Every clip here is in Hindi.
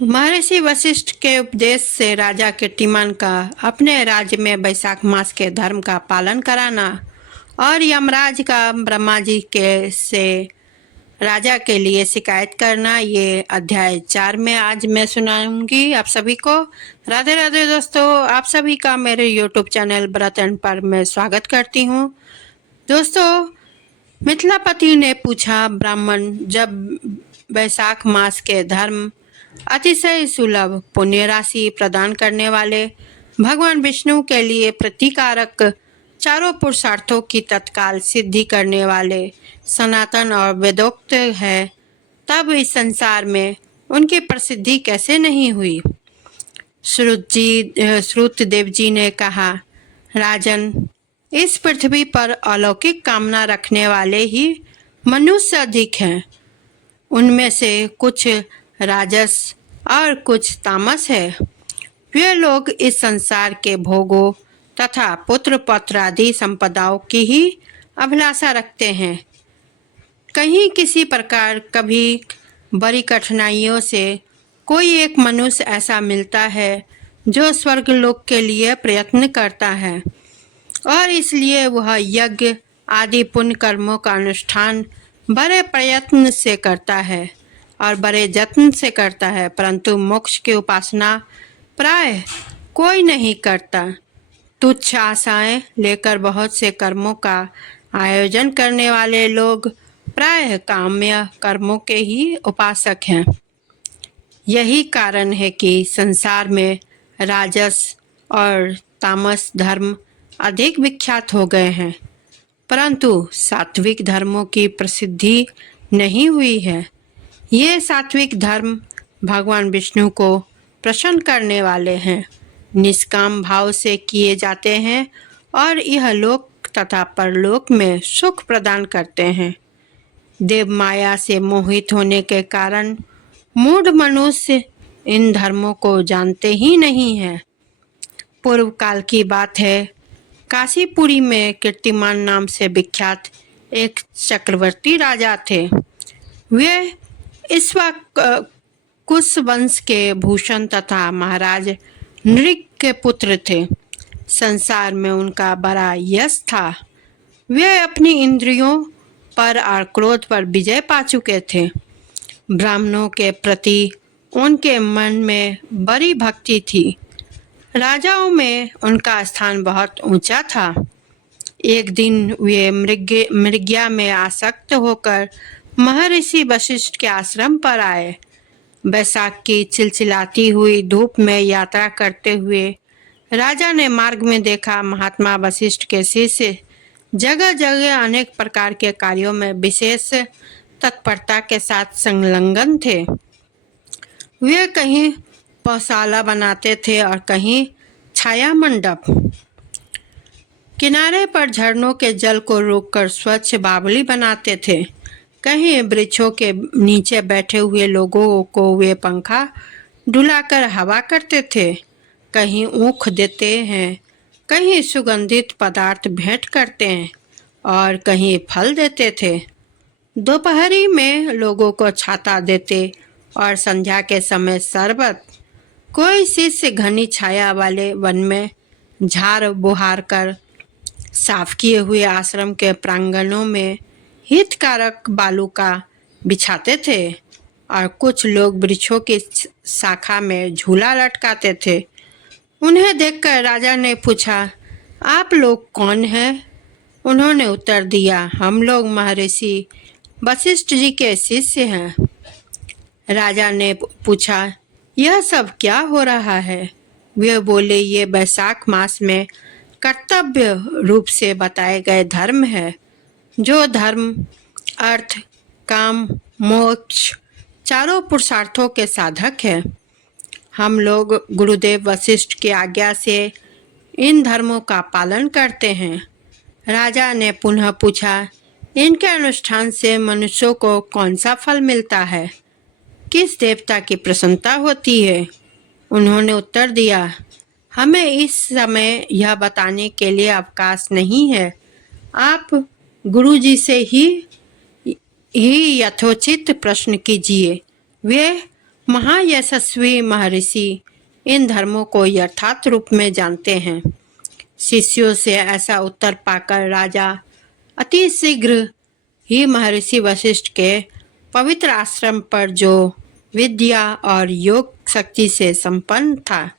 महर्षि वशिष्ठ के उपदेश से राजा कीर्तिमान का अपने राज्य में वैशाख मास के धर्म का पालन कराना और यमराज का ब्रह्मा जी के से राजा के लिए शिकायत करना, ये अध्याय 4 में आज मैं सुनाऊंगी आप सभी को। राधे राधे दोस्तों, आप सभी का मेरे यूट्यूब चैनल व्रत एंड पर मैं स्वागत करती हूँ। दोस्तों, मिथिलापति ने पूछा, ब्राह्मण जब वैशाख मास के धर्म अतिशय सुलभ पुण्य राशि प्रदान करने वाले भगवान विष्णु के लिए प्रतिकारक चारों पुरुषार्थों की तत्काल सिद्धि करने वाले सनातन और वेदोक्त है, तब इस संसार में उनकी प्रसिद्धि कैसे नहीं हुई। श्रुतदेव जी ने कहा, राजन, इस पृथ्वी पर अलौकिक कामना रखने वाले ही मनुष्य अधिक हैं। उनमें से कुछ राजस और कुछ तामस है। वे लोग इस संसार के भोगों तथा पुत्र पौत्र आदि संपदाओं की ही अभिलाषा रखते हैं। कहीं किसी प्रकार कभी बड़ी कठिनाइयों से कोई एक मनुष्य ऐसा मिलता है जो स्वर्गलोक के लिए प्रयत्न करता है और इसलिए वह यज्ञ आदि पुण्य कर्मों का अनुष्ठान बड़े प्रयत्न से करता है और बड़े जत्न से करता है, परंतु मोक्ष की उपासना प्राय कोई नहीं करता। तुच्छ आशाएं लेकर बहुत से कर्मों का आयोजन करने वाले लोग प्राय काम्य कर्मों के ही उपासक हैं। यही कारण है कि संसार में राजस और तामस धर्म अधिक विख्यात हो गए हैं, परंतु सात्विक धर्मों की प्रसिद्धि नहीं हुई है। ये सात्विक धर्म भगवान विष्णु को प्रसन्न करने वाले हैं, निष्काम भाव से किए जाते हैं और यह लोक तथा परलोक में सुख प्रदान करते हैं। देव माया से मोहित होने के कारण मूढ़ मनुष्य इन धर्मों को जानते ही नहीं है। पूर्व काल की बात है, काशीपुरी में कीर्तिमान नाम से विख्यात एक चक्रवर्ती राजा थे। वे इक्ष्वाकुश वंश के भूषण तथा महाराज नृग के पुत्र थे। संसार में उनका बड़ा यश था। वे अपनी इंद्रियों पर और क्रोध पर विजय पा चुके थे। ब्राह्मणों के प्रति उनके मन में बड़ी भक्ति थी। राजाओं में उनका स्थान बहुत ऊंचा था। एक दिन वे मृग्या में आसक्त होकर महर्षि वशिष्ठ के आश्रम पर आए। बैसाख की चिलचिलाती हुई धूप में यात्रा करते हुए राजा ने मार्ग में देखा, महात्मा वशिष्ठ के शिष्य जगह जगह अनेक प्रकार के कार्यों में विशेष तत्परता के साथ संलग्न थे। वे कहीं पौशाला बनाते थे और कहीं छाया मंडप, किनारे पर झरनों के जल को रोककर स्वच्छ बावली बनाते थे। कहीं वृक्षों के नीचे बैठे हुए लोगों को वे पंखा डुलाकर हवा करते थे, कहीं ऊख देते हैं, कहीं सुगंधित पदार्थ भेंट करते हैं और कहीं फल देते थे। दोपहरी में लोगों को छाता देते और संध्या के समय शरबत। कोई शिष्य घनी छाया वाले वन में झाड़ बुहार कर साफ किए हुए आश्रम के प्रांगणों में हितकारक बालू का बिछाते थे और कुछ लोग वृक्षों की शाखा में झूला लटकाते थे। उन्हें देखकर राजा ने पूछा, आप लोग कौन हैं? उन्होंने उत्तर दिया, हम लोग महर्षि वशिष्ठ जी के शिष्य हैं। राजा ने पूछा, यह सब क्या हो रहा है? वे बोले, ये वैशाख मास में कर्तव्य रूप से बताए गए धर्म है, जो धर्म अर्थ काम मोक्ष चारों पुरुषार्थों के साधक है। हम लोग गुरुदेव वशिष्ठ की आज्ञा से इन धर्मों का पालन करते हैं। राजा ने पुनः पूछा, इनके अनुष्ठान से मनुष्यों को कौन सा फल मिलता है? किस देवता की प्रसन्नता होती है? उन्होंने उत्तर दिया, हमें इस समय यह बताने के लिए अवकाश नहीं है। आप गुरुजी से ही यथोचित प्रश्न कीजिए। वे महायशस्वी महर्षि इन धर्मों को यथार्थ रूप में जानते हैं। शिष्यों से ऐसा उत्तर पाकर राजा अति शीघ्र ही महर्षि वशिष्ठ के पवित्र आश्रम पर, जो विद्या और योग शक्ति से संपन्न था,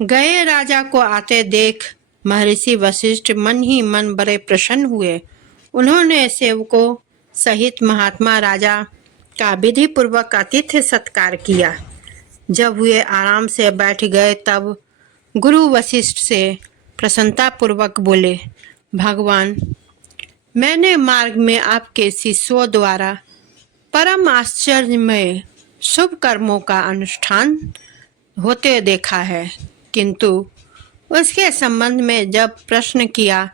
गए। राजा को आते देख महर्षि वशिष्ठ मन ही मन बड़े प्रसन्न हुए। उन्होंने सेवकों सहित महात्मा राजा का विधि पूर्वक आतिथ्य सत्कार किया। जब वे आराम से बैठ गए तब गुरु वशिष्ठ से प्रसन्नता पूर्वक बोले, भगवान, मैंने मार्ग में आपके शिष्यों द्वारा परम आश्चर्यमय शुभ कर्मों का अनुष्ठान होते देखा है, किंतु उसके संबंध में जब प्रश्न किया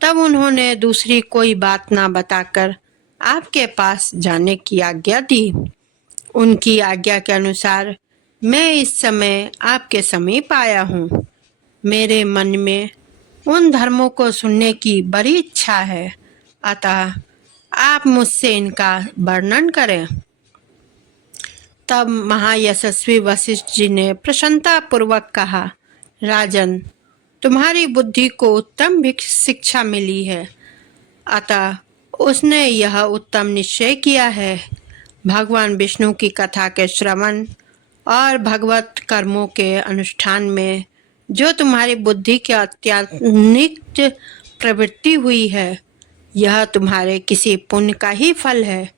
तब उन्होंने दूसरी कोई बात ना बताकर आपके पास जाने की आज्ञा दी। उनकी आज्ञा के अनुसार मैं इस समय आपके समीप आया हूँ। मेरे मन में उन धर्मों को सुनने की बड़ी इच्छा है, अतः आप मुझसे इनका वर्णन करें। तब महायशस्वी वशिष्ठ जी ने प्रसन्नता पूर्वक कहा, राजन, तुम्हारी बुद्धि को उत्तम शिक्षा मिली है, अतः उसने यह उत्तम निश्चय किया है, भगवान विष्णु की कथा के श्रवण और भगवत कर्मों के अनुष्ठान में जो तुम्हारी बुद्धि की अत्यधिक प्रवृत्ति हुई है, यह तुम्हारे किसी पुण्य का ही फल है,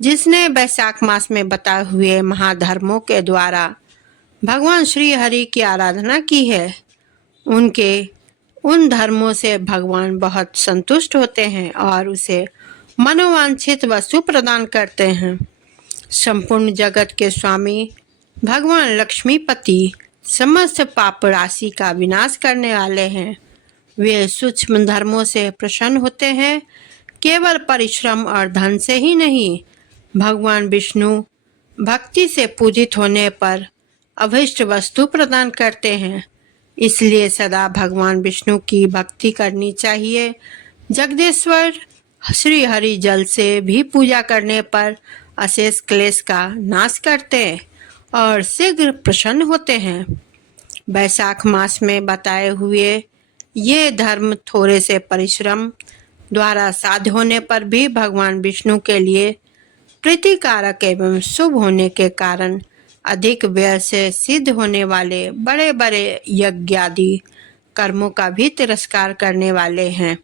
जिसने वैशाख मास में बताए हुए महाधर्मों के द्वारा भगवान श्री हरि की आराधना की है। उनके उन धर्मों से भगवान बहुत संतुष्ट होते हैं और उसे मनोवांछित वस्तु प्रदान करते हैं। संपूर्ण जगत के स्वामी भगवान लक्ष्मीपति समस्त पाप राशि का विनाश करने वाले हैं। वे सूक्ष्म धर्मों से प्रसन्न होते हैं। केवल परिश्रम और धन से ही नहीं, भगवान विष्णु भक्ति से पूजित होने पर अभीष्ट वस्तु प्रदान करते हैं। इसलिए सदा भगवान विष्णु की भक्ति करनी चाहिए। जगदीश्वर श्री हरि जल से भी पूजा करने पर अशेष क्लेश का नाश करते और शीघ्र प्रसन्न होते हैं। वैशाख मास में बताए हुए ये धर्म थोड़े से परिश्रम द्वारा साध्य होने पर भी भगवान विष्णु के लिए प्रीतिकारक एवं शुभ होने के कारण अधिक व्यय से सिद्ध होने वाले बड़े बड़े यज्ञ आदि कर्मों का भी तिरस्कार करने वाले हैं।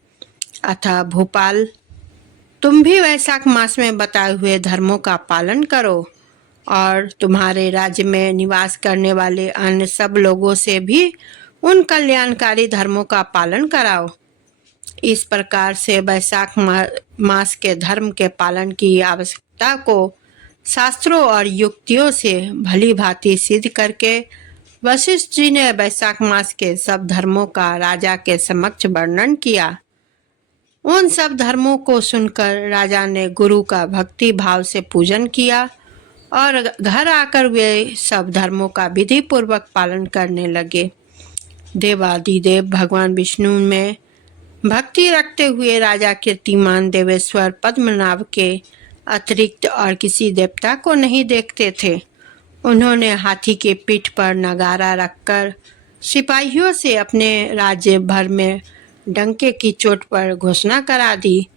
अतः भूपाल, तुम भी वैशाख मास में बताए हुए धर्मों का पालन करो और तुम्हारे राज्य में निवास करने वाले अन्य सब लोगों से भी उन कल्याणकारी धर्मों का पालन कराओ। इस प्रकार से वैशाख मास के धर्म के पालन की आवश्यकता को शास्त्रों और युक्तियों से भली भांति सिद्ध करके वशिष्ठ जी ने वैशाख मास के सब धर्मों का राजा के समक्ष वर्णन किया। उन सब धर्मों को सुनकर राजा ने गुरु का भक्ति भाव से पूजन किया और घर आकर वे सब धर्मों का विधि पूर्वक पालन करने लगे। देवादिदेव भगवान विष्णु में भक्ति रखते हुए राजा कीर्तिमान देवेश्वर पद्मनाभ के अतिरिक्त और किसी देवता को नहीं देखते थे। उन्होंने हाथी के पीठ पर नगारा रखकर सिपाहियों से अपने राज्य भर में डंके की चोट पर घोषणा करा दी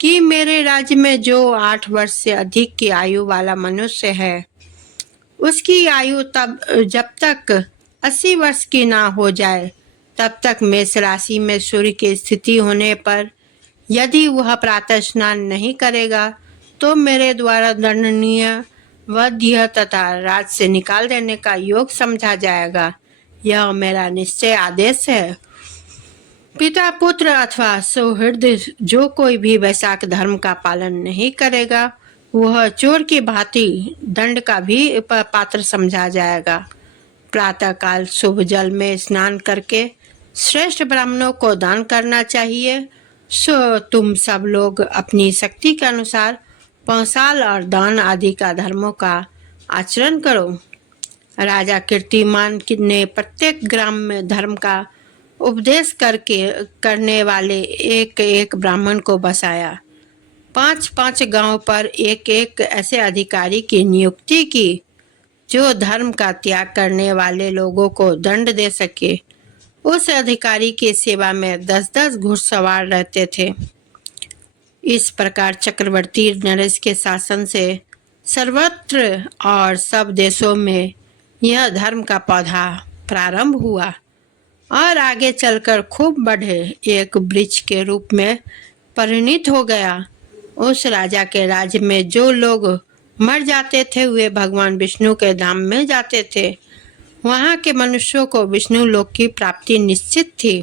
कि मेरे राज्य में जो 8 वर्ष से अधिक की आयु वाला मनुष्य है, उसकी आयु जब तक 80 वर्ष की ना हो जाए तब तक मेष राशि में सूर्य की स्थिति होने पर यदि वह प्रातः स्नान नहीं करेगा तो मेरे द्वारा दंडनीय वध्य तथा राज से निकाल देने का योग समझा जाएगा। यह मेरा निश्चय आदेश है। पिता पुत्र अथवा सौहृदय जो कोई भी वैशाख धर्म का पालन नहीं करेगा वह चोर की भांति दंड का भी पात्र समझा जाएगा। प्रातःकाल शुभ जल में स्नान करके श्रेष्ठ ब्राह्मणों को दान करना चाहिए। सो तुम सब लोग अपनी शक्ति के अनुसार पौसाल और दान आदि का धर्मों का आचरण करो। राजा कीर्तिमान ने प्रत्येक ग्राम में धर्म का उपदेश करने वाले एक एक ब्राह्मण को बसाया। 5-5 गांव पर एक एक ऐसे अधिकारी की नियुक्ति की जो धर्म का त्याग करने वाले लोगों को दंड दे सके। उस अधिकारी की सेवा में 10-10 घुड़सवार रहते थे। इस प्रकार चक्रवर्ती नरेश के शासन से सर्वत्र और सब देशों में यह धर्म का पौधा प्रारंभ हुआ और आगे चलकर खूब बढ़े एक वृक्ष के रूप में परिणित हो गया। उस राजा के राज्य में जो लोग मर जाते थे वे भगवान विष्णु के धाम में जाते थे। वहाँ के मनुष्यों को विष्णु लोक की प्राप्ति निश्चित थी।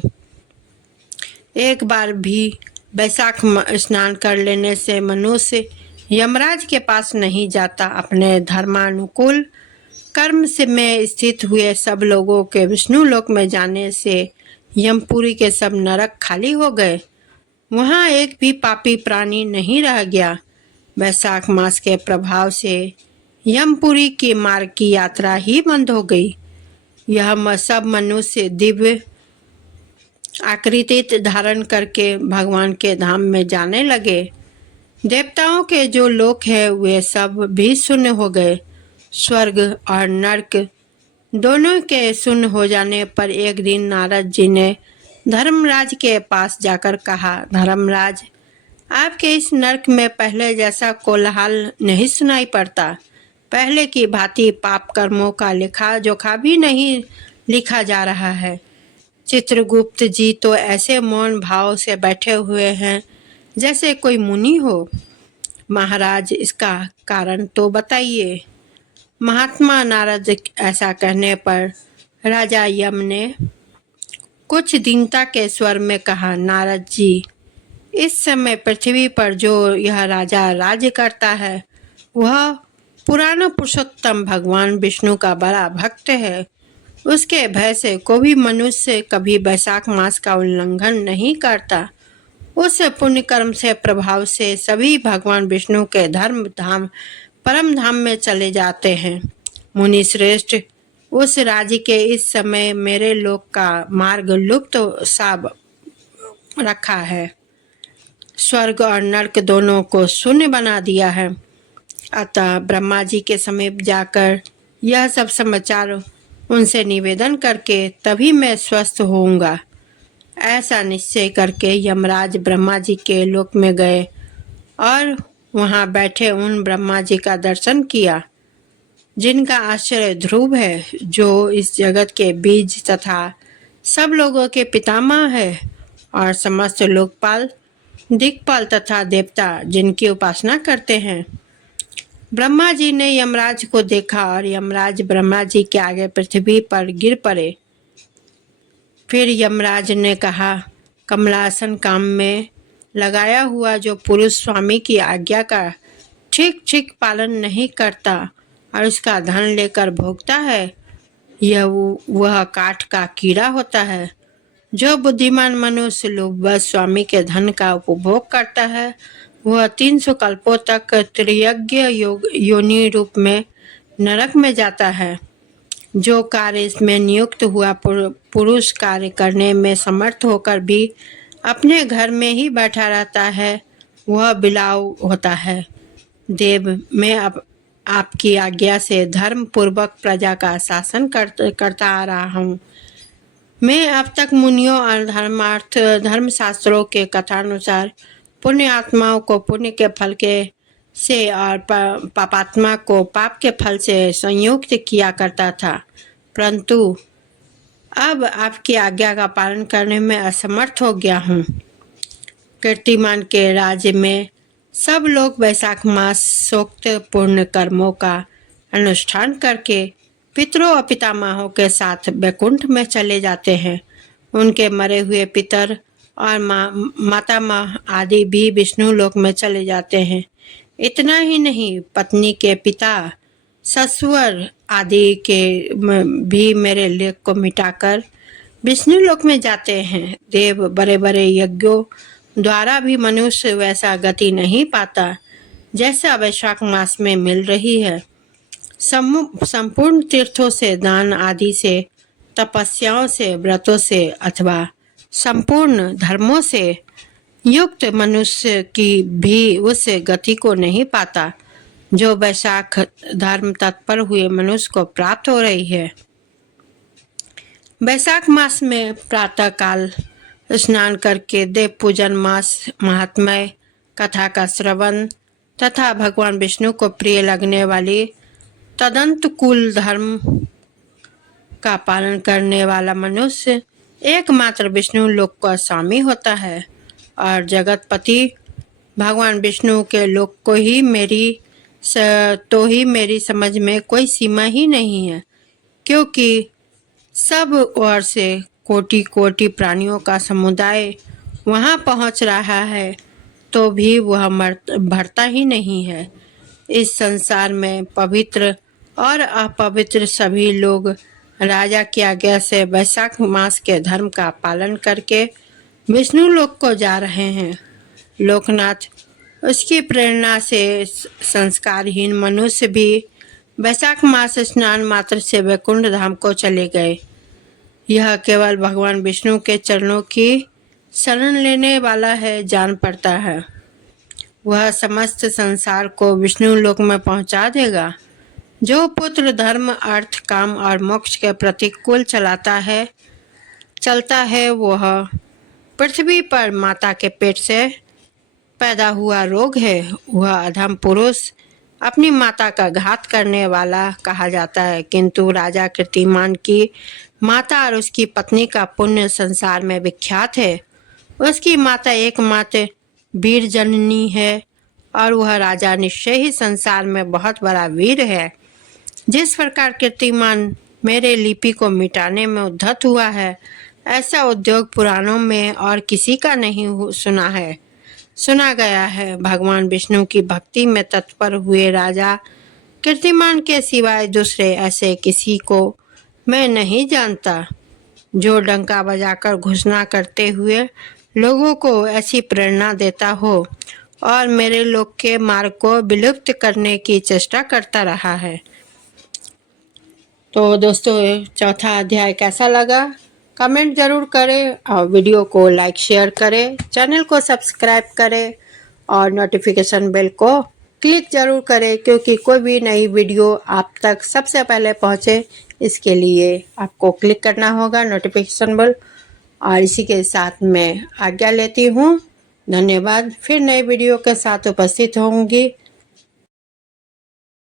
एक बार भी वैशाख स्नान कर लेने से मनुष्य यमराज के पास नहीं जाता। अपने धर्मानुकूल कर्म से में स्थित हुए सब लोगों के विष्णु लोक में जाने से यमपुरी के सब नरक खाली हो गए। वहाँ एक भी पापी प्राणी नहीं रह गया। वैशाख मास के प्रभाव से यमपुरी के मार्ग की यात्रा ही बंद हो गई। यह सब मनुष्य दिव्य आकृति धारण करके भगवान के धाम में जाने लगे। देवताओं के जो लोक है वे सब भी शून्य हो गए। स्वर्ग और नरक दोनों के शून्य हो जाने पर एक दिन नारद जी ने धर्मराज के पास जाकर कहा, धर्मराज, आपके इस नरक में पहले जैसा कोलाहल नहीं सुनाई पड़ता। पहले की भांति पाप कर्मों का लेखा जोखा भी नहीं लिखा जा रहा है। चित्रगुप्त जी तो ऐसे मौन भाव से बैठे हुए हैं जैसे कोई मुनि हो। महाराज, इसका कारण तो बताइए। महात्मा नारद ऐसा कहने पर राजा यम ने कुछ दीनता के स्वर में कहा, नारद जी, इस समय पृथ्वी पर जो यह राजा राज्य करता है वह पुराण पुरुषोत्तम भगवान विष्णु का बड़ा भक्त है। उसके भय से कोई भी मनुष्य कभी वैशाख मास का उल्लंघन नहीं करता। उस पुण्य कर्म से प्रभाव से सभी भगवान विष्णु के धर्म धाम परम धाम में चले जाते हैं। मुनि श्रेष्ठ, उस राज्य के इस समय मेरे लोक का मार्ग लुप्त सा रखा है। स्वर्ग और नरक दोनों को शून्य बना दिया है। अतः ब्रह्मा जी के समीप जाकर यह सब समाचार उनसे निवेदन करके तभी मैं स्वस्थ होऊंगा। ऐसा निश्चय करके यमराज ब्रह्मा जी के लोक में गए और वहां बैठे उन ब्रह्मा जी का दर्शन किया जिनका आश्रय ध्रुव है, जो इस जगत के बीज तथा सब लोगों के पितामह है, और समस्त लोकपाल, दिक्पाल तथा देवता जिनकी उपासना करते हैं। ब्रह्मा जी ने यमराज को देखा और यमराज ब्रह्मा जी के आगे पृथ्वी पर गिर पड़े। फिर यमराज ने कहा, कमलासन काम में लगाया हुआ जो पुरुष स्वामी की आज्ञा का ठीक ठीक पालन नहीं करता और उसका धन लेकर भोगता है, यह वह काठ का कीड़ा होता है। जो बुद्धिमान मनुष्य लोभवश स्वामी के धन का उपभोग करता है वह 300 कल्पों तक त्रियज्ञ योनि रूप में नरक में जाता है। जो कार्य इसमें नियुक्त हुआ पुरुष कार्य करने में समर्थ होकर भी अपने घर में ही बैठा रहता है वह बिलाव होता है। देव, मैं आपकी आज्ञा से धर्म पूर्वक प्रजा का शासन करता आ रहा हूँ। मैं अब तक मुनियों और धर्मशास्त्रों के कथानुसार पुण्य आत्माओं को पुण्य के फल के से और पापात्मा को पाप के फल से संयुक्त किया करता था, परंतु अब आपकी आज्ञा का पालन करने में असमर्थ हो गया हूँ। कीर्तिमान के राज्य में सब लोग वैशाख मास सोक्त पूर्ण कर्मों का अनुष्ठान करके पितरों और पितामहों के साथ वैकुंठ में चले जाते हैं। उनके मरे हुए पितर और मातामह आदि भी विष्णु लोक में चले जाते हैं। इतना ही नहीं, पत्नी के पिता, ससुर आदि के भी मेरे लेख को मिटाकर विष्णु लोक में जाते हैं। देव, बड़े बड़े यज्ञों द्वारा भी मनुष्य वैसा गति नहीं पाता जैसा वैशाख मास में मिल रही है। संपूर्ण तीर्थों से, दान आदि से, तपस्याओं से, व्रतों से अथवा संपूर्ण धर्मों से युक्त मनुष्य की भी उस गति को नहीं पाता जो वैशाख धर्म तत्पर हुए मनुष्य को प्राप्त हो रही है। वैशाख मास में प्रातः काल स्नान करके देव पूजन, मास महात्म्य, कथा का श्रवण तथा भगवान विष्णु को प्रिय लगने वाली तदंत कुल धर्म का पालन करने वाला मनुष्य एकमात्र विष्णु लोक का स्वामी होता है और जगतपति भगवान विष्णु के लोक को ही मेरी समझ में कोई सीमा ही नहीं है, क्योंकि सब ओर से कोटि कोटि प्राणियों का समुदाय वहां पहुंच रहा है तो भी वह भरता ही नहीं है। इस संसार में पवित्र और अपवित्र सभी लोग राजा की आज्ञा से वैशाख मास के धर्म का पालन करके विष्णु लोक को जा रहे हैं। लोकनाथ उसकी प्रेरणा से संस्कारहीन मनुष्य भी वैशाख मास स्नान मात्र से वैकुंठ धाम को चले गए। यह केवल भगवान विष्णु के चरणों की शरण लेने वाला है जान पड़ता है। वह समस्त संसार को विष्णु लोक में पहुंचा देगा। जो पुत्र धर्म, अर्थ, काम और मोक्ष के प्रतिकूल चलता है वह पृथ्वी पर माता के पेट से पैदा हुआ रोग है। वह अधम पुरुष अपनी माता का घात करने वाला कहा जाता है, किंतु राजा कीर्तिमान की माता और उसकी पत्नी का पुण्य संसार में विख्यात है। उसकी माता एकमात्र वीर जननी है और वह राजा निश्चय ही संसार में बहुत बड़ा वीर है। जिस प्रकार कीर्तिमान मेरे लिपि को मिटाने में उद्धत हुआ है, ऐसा उद्योग पुराणों में और किसी का नहीं सुना गया है। भगवान विष्णु की भक्ति में तत्पर हुए राजा कीर्तिमान के सिवाय दूसरे ऐसे किसी को मैं नहीं जानता जो डंका बजाकर घोषणा करते हुए लोगों को ऐसी प्रेरणा देता हो और मेरे लोक के मार्ग को विलुप्त करने की चेष्टा करता रहा है। तो दोस्तों, चौथा अध्याय कैसा लगा कमेंट जरूर करें और वीडियो को लाइक शेयर करें, चैनल को सब्सक्राइब करें और नोटिफिकेशन बेल को क्लिक जरूर करें, क्योंकि कोई भी नई वीडियो आप तक सबसे पहले पहुंचे इसके लिए आपको क्लिक करना होगा नोटिफिकेशन बेल। और इसी के साथ मैं आज्ञा लेती हूँ। धन्यवाद। फिर नए वीडियो के साथ उपस्थित होंगी।